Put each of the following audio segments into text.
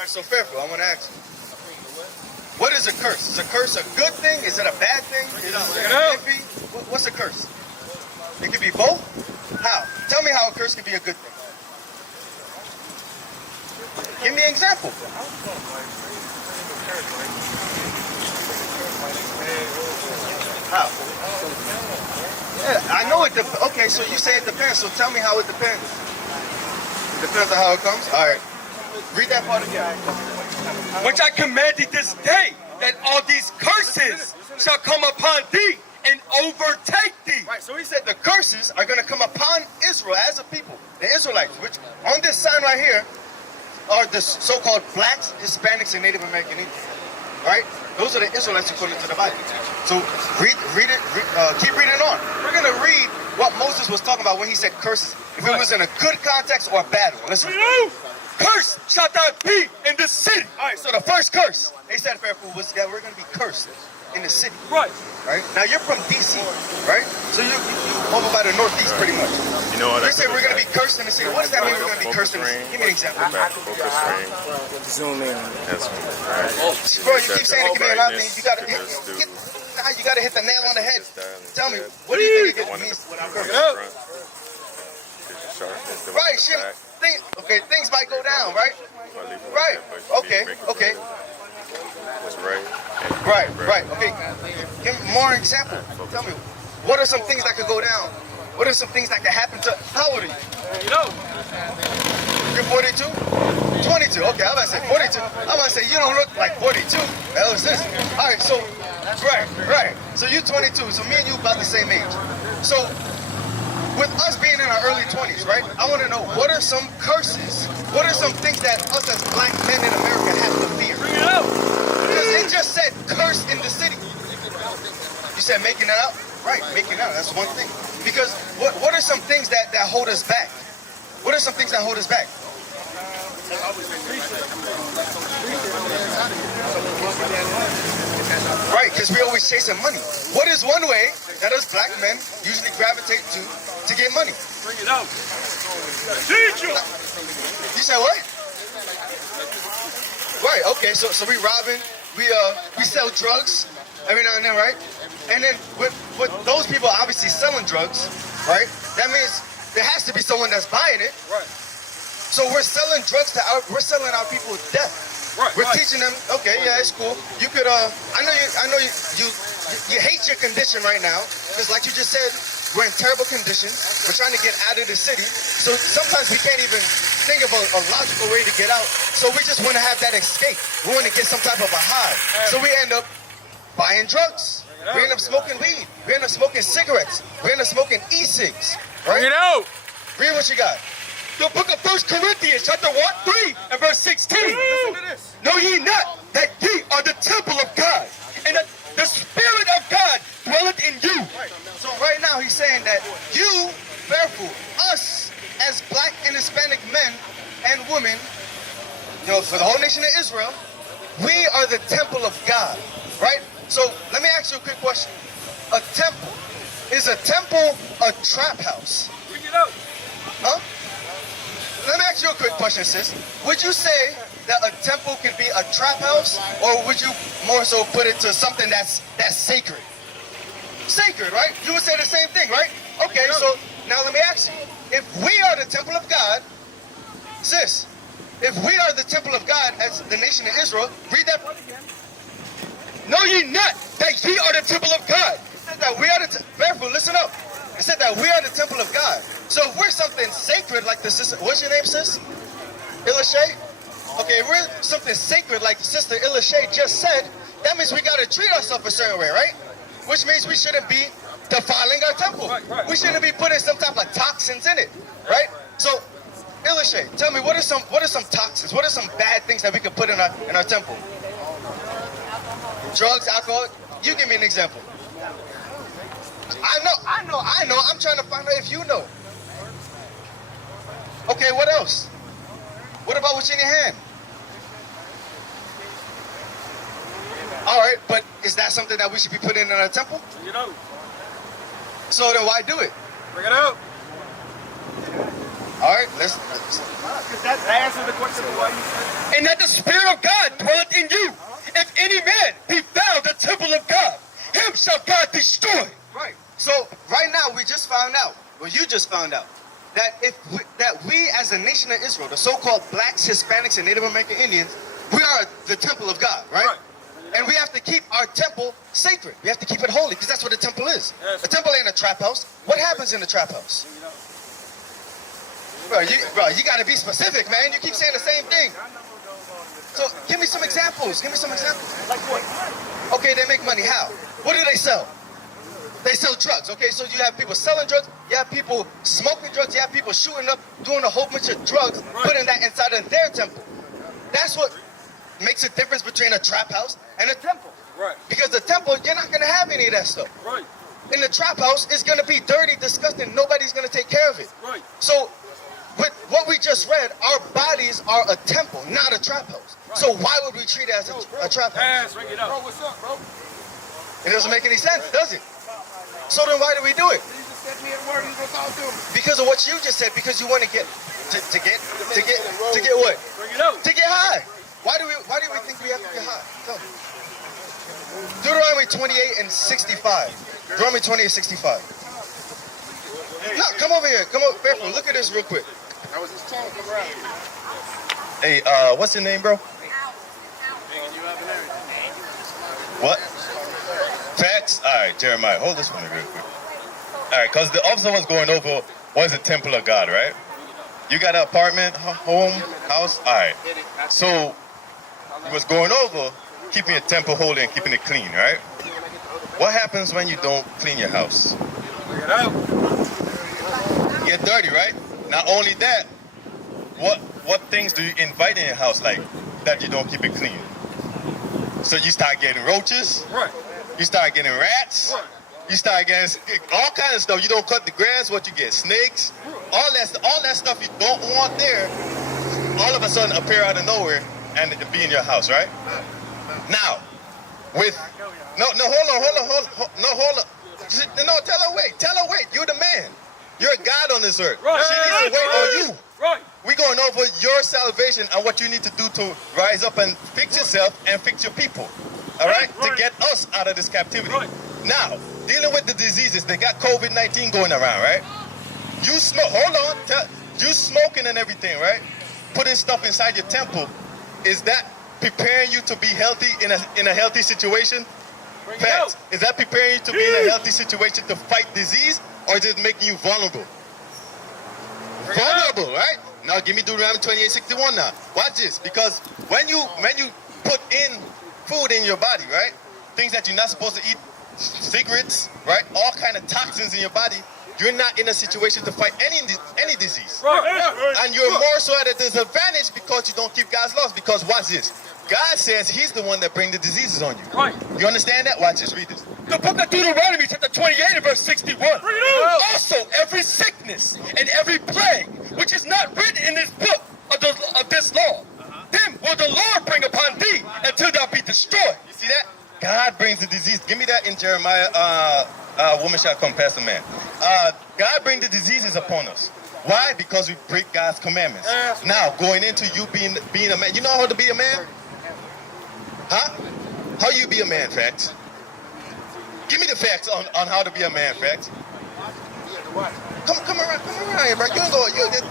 right, so Fairfield, I want to ask you. What is a curse? Is a curse a good thing? Is it a bad thing? Is it iffy? What's a curse? It could be both? How? Tell me how a curse can be a good thing. Give me an example. How? Yeah, I know it depends. Okay, so you say it depends, so tell me how it depends. It depends on how it comes? All right. Read that part again. Which I command thee this day, that all these curses shall come upon thee and overtake thee. Right, so he said the curses are going to come upon Israel as a people, the Israelites, which on this sign right here are the so-called blacks, Hispanics, and Native American Indians. Right? Those are the Israelites according to the Bible. So read it, keep reading on. We're going to read what Moses was talking about when he said curses. If it was in a good context or a bad one. Listen. Curse shall thou be in the city. All right, so the first curse, they said, Fairfield, was that we're going to be cursed in the city. Right. Right? Now, you're from D.C., right? So you over by the Northeast, pretty much. You know what? They say we're going to be cursed in the city. What does that mean we're going to be cursed in the city? Give me an example. Zoom in. Bro, you keep saying it can be a lot of things. You got to hit the nail on the head. Tell me, what do you think it means? Right, shit. Okay, things might go down, right? Right. Okay. Right. Okay. Give me more example. Tell me, what are some things that could go down? What are some things that could happen to? How old are you? You're 42? 22. Okay, I'm about to say 42. I'm about to say you don't look like 42. The hell is this? All right. So, right. So you're 22. So me and you about the same age. So, with us being in our early 20s, right? I want to know, what are some curses? What are some things that us as black men in America have to fear? Bring it out. Because it just said curse in the city. You said making it out? Right, making it out. That's one thing. Because what are some things that hold us back? What are some things that hold us back? Right, because we're always chasing money. What is one way that us black men usually gravitate to get money? Bring it out. Teach you. You said what? Right, okay, so we robbing, we sell drugs every now and then, right? And then with those people obviously selling drugs, right? That means there has to be someone that's buying it. Right. So we're selling drugs we're selling our people to death. Right. We're teaching them, okay, yeah, it's cool. You could, I know you hate your condition right now, because like you just said, we're in terrible condition. We're trying to get out of the city. So sometimes we can't even think of a logical way to get out. So we just want to have that escape. We want to get some type of a high. So we end up buying drugs. We end up smoking weed. We end up smoking cigarettes. We end up smoking e-cigs. Right? Bring it out. Read what you got. The book of 1 Corinthians, chapter 3 and verse 16. Listen to this. Know ye not that ye are the temple of God, and that the Spirit of God dwelleth in you? Right. So right now he's saying that you, Fairfield, us as black and Hispanic men and women, for the whole nation of Israel, we are the temple of God, right? So let me ask you a quick question. A temple, is a temple a trap house? Bring it out. Huh? Let me ask you a quick question, sis. Would you say that a temple can be a trap house, or would you more so put it to something that's sacred? Sacred, right? You would say the same thing, right? Okay, so now let me ask you. If we are the temple of God, sis, if we are the temple of God as the nation of Israel, read that part again. Know ye not that ye are the temple of God? It said that we are the Fairfield, listen up. It said that we are the temple of God. So if we're something sacred like the sister, what's your name, sis? Ilashay? Okay, if we're something sacred like Sister Ilashay just said, that means we got to treat ourselves a certain way, right? Which means we shouldn't be defiling our temple. Right. We shouldn't be putting some type of toxins in it, right? So, Ilashay, tell me, what are some toxins? What are some bad things that we could put in our temple? Drugs, alcohol? You give me an example. I know. I'm trying to find out if you know. Okay, what else? What about what's in your hand? All right, but is that something that we should be putting in our temple? Bring it out. So then why do it? Bring it out. All right, let's times. That answers the question of why you said. And that the Spirit of God dwelleth in you. If any man be found the temple of God, him shall God destroy. Right. So right now we just found out, well, you just found out, that we as a nation of Israel, the so-called blacks, Hispanics, and Native American Indians, we are the temple of God, right? And we have to keep our temple sacred. We have to keep it holy, because that's what a temple is. Yes. A temple ain't a trap house. What happens in the trap house? Bro, you gotta be specific, man. You keep saying the same thing. So give me some examples. Give me some examples. Like what? Okay, they make money. How? What do they sell? They sell drugs. Okay, so you have people selling drugs. You have people smoking drugs. You have people shooting up, doing a whole bunch of drugs, putting that inside of their temple. That's what makes a difference between a trap house and a temple. Right. Because the temple, you're not going to have any of that stuff. Right. In the trap house, it's going to be dirty, disgusting. Nobody's going to take care of it. Right. So with what we just read, our bodies are a temple, not a trap house. Right. So why would we treat it as a trap house? Bring it up. Bro, what's up, bro? It doesn't make any sense, does it? So then why do we do it? You just set me at work. You gonna talk to him? Because of what you just said. Because you want to get to get what? Bring it up. To get high. Why do we think we have to get high? Tell me. Deuteronomy 28 and 65. Deuteronomy 28 and 65. No, come over here. Come over, Barefoot. Look at this real quick. I was just talking around. Hey, what's your name, bro? What? Facts? All right, Jeremiah, hold this for me real quick. All right, because the officer was going over what's the temple of God, right? You got an apartment, home, house? All right. So he was going over keeping your temple holy and keeping it clean, right? What happens when you don't clean your house? Bring it out. You get dirty, right? Not only that, what things do you invite in your house like that you don't keep it clean? So you start getting roaches. Right. You start getting rats. Right. You start getting all kinds of stuff. You don't cut the grass, what you get? Snakes. All that stuff you don't want there, all of a sudden appear out of nowhere and be in your house, right? Now, hold on. Tell her wait. You're the man. You're a God on this earth. Right. She needs to wait on you. Right. We're going over your salvation and what you need to do to rise up and fix yourself and fix your people. All right? To get us out of this captivity. Right. Now, dealing with the diseases, they got COVID-19 going around, right? You smoke, you smoking and everything, right? Putting stuff inside your temple, is that preparing you to be healthy in a healthy situation? Facts. Is that preparing you to be in a healthy situation to fight disease, or is it making you vulnerable? Vulnerable, right? Now give me Deuteronomy 28:61 now. Watch this, because when you put in food in your body, right? Things that you're not supposed to eat, cigarettes, right? All kind of toxins in your body, you're not in a situation to fight any disease. Right. And you're more so at a disadvantage because you don't keep God's laws. Because watch this. God says he's the one that brings the diseases on you. Right. You understand that? Watch this. Read this. The book of Deuteronomy, chapter 28 and verse 61. Also, every sickness and every plague, which is not written in this book of this law, them will the Lord bring upon thee until thou be destroyed. You see that? God brings the disease. Give me that in Jeremiah. Woman shall come past a man. God brings the diseases upon us. Why? Because we break God's commandments. Now, going into you being a man. You know how to be a man? Huh? How you be a man, facts? Give me the facts on how to be a man, facts. Come around here, bro.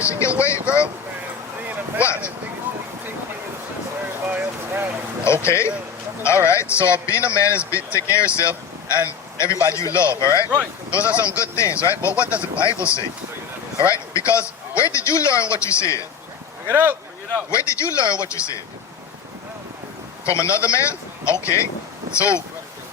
She can wait, bro. What? Okay. All right. So being a man is taking care of yourself and everybody you love, all right? Right. Those are some good things, right? But what does the Bible say? All right? Because where did you learn what you said? Bring it out. Where did you learn what you said? From another man? Okay. So,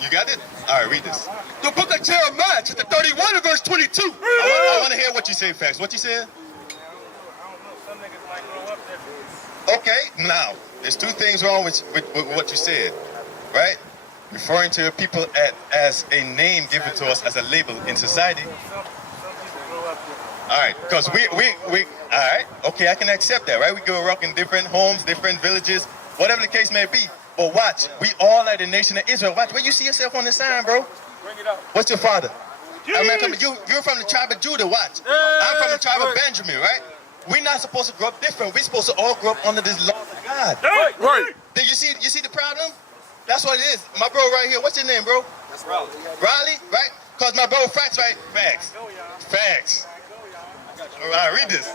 you got it? All right, read this. The book of Jeremiah, chapter 31 and verse 22. I want to hear what you say, facts. What you said? Okay, now, there's two things wrong with what you said, right? Referring to your people as a name given to us as a label in society. All right, because we all right, okay, I can accept that, right? We go around in different homes, different villages, whatever the case may be. But watch, we all are the nation of Israel. Watch, where you see yourself on the sign, bro? Bring it out. What's your father? You're from the tribe of Judah, watch. I'm from the tribe of Benjamin, right? we're not supposed to grow up different. We're supposed to all grow up under this law of God. Right. Did you see the problem? That's what it is. My bro right here, what's your name, bro? That's Riley. Riley, right? Because my bro Facts, right? Facts. Facts. All right, read this.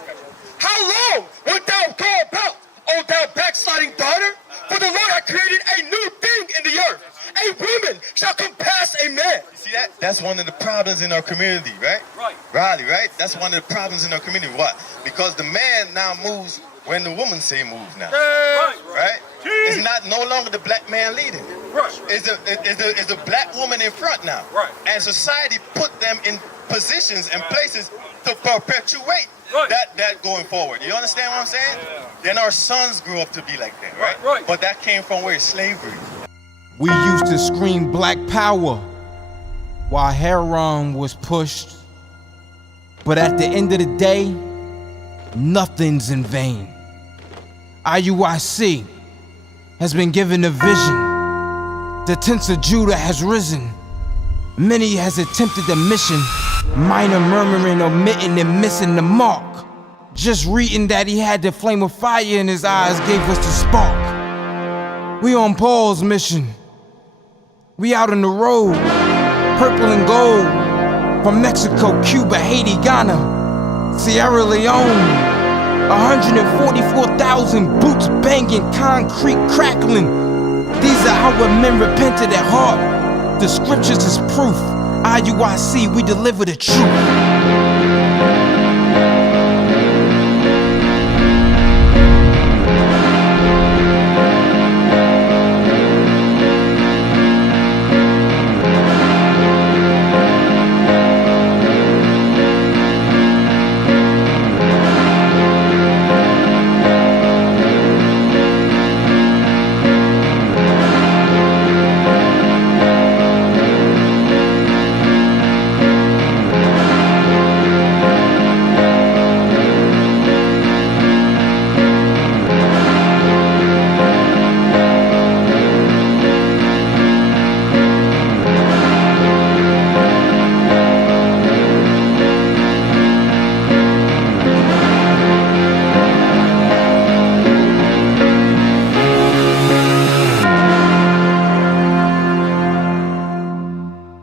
How long wilt thou go about, O thou backsliding daughter? For the Lord hath created a new thing in the earth. A woman shall compass a man. You see that? That's one of the problems in our community, right? Right. Riley, right? That's one of the problems in our community. What? Because the man now moves when the woman say move now. Right? It's not no longer the black man leading. Right. It's the black woman in front now. Right. And society put them in positions and places to perpetuate Right. that going forward. You understand what I'm saying? Yeah. Then our sons grew up to be like that, right? Right. But that came from where? Slavery. We used to scream black power while heroin was pushed. But at the end of the day, nothing's in vain. IUIC has been given a vision. The tents of Judah has risen. Many has attempted the mission, minor murmuring, omitting, and missing the mark. Just reading that he had the flame of fire in his eyes gave us the spark. We on Paul's mission. We out on the road, purple and gold, from Mexico, Cuba, Haiti, Ghana, Sierra Leone. 144,000 boots banging, concrete crackling. These are how men repented at heart. The scriptures is proof. IUIC, we deliver the truth.